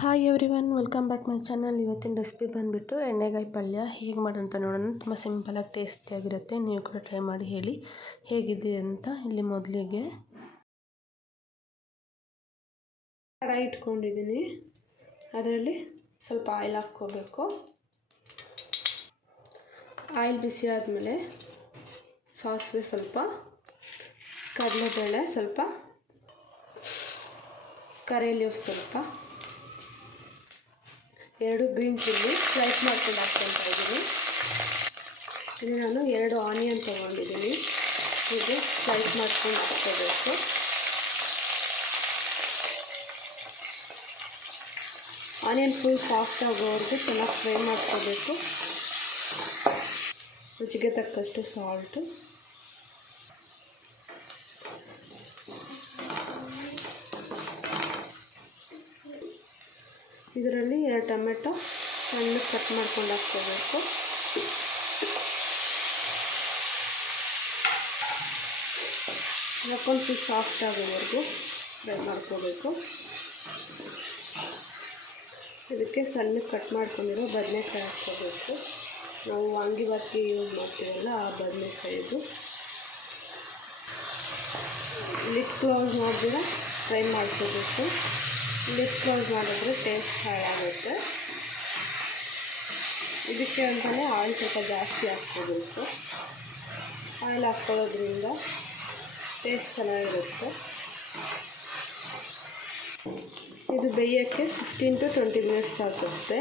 Hi everyone, welcome back my channel. ಇವತ್ತಿನ recipe ಬಂದುಬಿಟ್ಟು ಎಣ್ಣೆಗಾಯಿ ಪಲ್ಯ ಹೇಗೆ ಮಾಡೋಂತ ನೋಡೋಣ. ತುಂಬ ಸಿಂಪಲಾಗಿ ಟೇಸ್ಟಿಯಾಗಿರುತ್ತೆ. ನೀವು ಕೂಡ ಟ್ರೈ ಮಾಡಿ ಹೇಳಿ ಹೇಗಿದೆ ಅಂತ. ಇಲ್ಲಿ ಮೊದಲಿಗೆ ಕಡಾಯಿ ಇಟ್ಕೊಂಡಿದ್ದೀನಿ. ಅದರಲ್ಲಿ ಸ್ವಲ್ಪ ಆಯಿಲ್ ಹಾಕ್ಕೋಬೇಕು. ಆಯಿಲ್ ಬಿಸಿ ಆದಮೇಲೆ ಸಾಸಿವೆ ಸ್ವಲ್ಪ, ಕಡಲೆಬೇಳೆ ಸ್ವಲ್ಪ, ಕರಿ ಲೀವ್ಸ್ ಸ್ವಲ್ಪ, 2 ಗ್ರೀನ್ ಚಿಲ್ಲಿ ಸ್ಲೈಸ್ ಮಾಡ್ಕೊಂಡು ಹಾಕ್ಕೊಳ್ತಾ ಇದ್ದೀನಿ. ಇಲ್ಲಿ ನಾನು 2 ಆನಿಯನ್ ತೊಗೊಂಡಿದ್ದೀನಿ. ಹೀಗೆ ಸ್ಲೈಸ್ ಮಾಡ್ಕೊಂಡು ಹಾಕ್ಕೋಬೇಕು. ಆನಿಯನ್ ಫುಲ್ ಸಾಫ್ಟ್ ಆಗೋವರೆಗೂ ಚೆನ್ನಾಗಿ ಫ್ರೈ ಮಾಡ್ಕೋಬೇಕು. ರುಚಿಗೆ ತಕ್ಕಷ್ಟು ಸಾಲ್ಟು, ಇದರಲ್ಲಿ 2 ಟೊಮೆಟೊ ಸಣ್ಣ ಕಟ್ ಮಾಡ್ಕೊಂಡು ಹಾಕ್ಕೋಬೇಕು. ಹಾಕೊಂಡು ಫುಲ್ ಸಾಫ್ಟ್ ಆಗೋವರೆಗೂ ಫ್ರೈ ಮಾಡ್ಕೋಬೇಕು. ಇದಕ್ಕೆ ಸಣ್ಣ ಕಟ್ ಮಾಡ್ಕೊಂಡಿರೋ ಬದನೆಕಾಯಿ ಹಾಕ್ಕೋಬೇಕು. ನಾವು ವಾಂಗಿಬಾತ್ಗೆ ಯೂಸ್ ಮಾಡ್ತೀವಲ್ಲ ಆ ಬದನೆಕಾಯಿ ಇದು. ಲಿಡ್ ಕ್ಲೋಸ್ ಮಾಡಿದ್ರೆ ಫ್ರೈ ಮಾಡ್ಕೋಬೇಕು. ಲಿಡ್ ಕ್ಲೋಸ್ ಮಾಡಿದ್ರೆ ಟೇಸ್ಟ್ ಹಾಳಾಗುತ್ತೆ. ಇದಕ್ಕೆ ಅಂತಲೇ ಆಯಿಲ್ ಸ್ವಲ್ಪ ಜಾಸ್ತಿ ಹಾಕ್ಕೋಬೇಕು. ಆಯಿಲ್ ಹಾಕ್ಕೊಳ್ಳೋದ್ರಿಂದ ಟೇಸ್ಟ್ ಚೆನ್ನಾಗಿರುತ್ತೆ. ಇದು ಬೇಯೋಕ್ಕೆ 15 to 20 ಮಿನಿಟ್ಸ್ ಆಗುತ್ತೆ.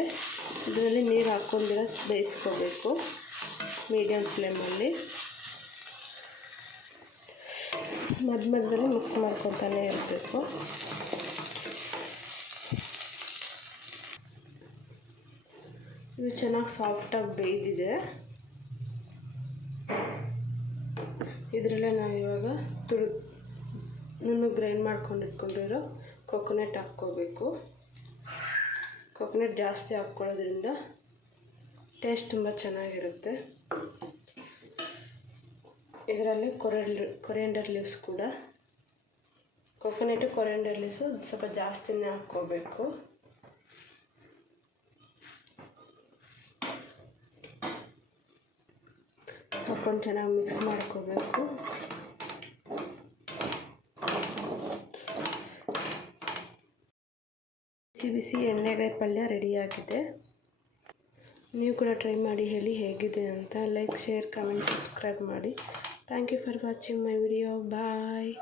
ಇದರಲ್ಲಿ ನೀರು ಹಾಕ್ಕೊಂಡಿರೋ ಬೇಯಿಸ್ಕೋಬೇಕು ಮೀಡಿಯಮ್ ಫ್ಲೇಮಲ್ಲಿ. ಮಧ್ಯದಲ್ಲಿ ಮಿಕ್ಸ್ ಮಾಡ್ಕೊತಾನೆ ಇರಬೇಕು. ಇದು ಚೆನ್ನಾಗಿ ಸಾಫ್ಟಾಗಿ ಬೇಯ್ದಿದೆ. ಇದರಲ್ಲೇ ನಾವು ಇವಾಗ ನುಣ್ಣಗೆ ಗ್ರೈಂಡ್ ಮಾಡ್ಕೊಂಡು ಇಟ್ಕೊಂಡಿರೋ ಕೊಕೊನಟ್ ಹಾಕ್ಕೋಬೇಕು. ಕೊಕೊನಟ್ ಜಾಸ್ತಿ ಹಾಕ್ಕೊಳ್ಳೋದ್ರಿಂದ ಟೇಸ್ಟ್ ತುಂಬ ಚೆನ್ನಾಗಿರುತ್ತೆ. ಇದರಲ್ಲಿ ಕೊರಿಯಾಂಡರ್ ಲೀವ್ಸ್ ಕೂಡ, ಕೊಕೊನಟ್ಟು ಕೊರಿಯಾಂಡರ್ ಲೀವ್ಸು ಸ್ವಲ್ಪ ಜಾಸ್ತಿನೇ ಹಾಕ್ಕೋಬೇಕು. ಹಾಕ್ಕೊಂಡು ಚೆನ್ನಾಗಿ ಮಿಕ್ಸ್ ಮಾಡ್ಕೋಬೇಕು. ಬಿಸಿ ಬಿಸಿ ಎಣ್ಣೆಗಾಯಿ ಪಲ್ಯ ರೆಡಿಯಾಗಿದೆ. ನೀವು ಕೂಡ ಟ್ರೈ ಮಾಡಿ ಹೇಳಿ ಹೇಗಿದೆ ಅಂತ. ಲೈಕ್, ಶೇರ್, ಕಮೆಂಟ್, ಸಬ್ಸ್ಕ್ರೈಬ್ ಮಾಡಿ. Thank you for watching my video. Bye.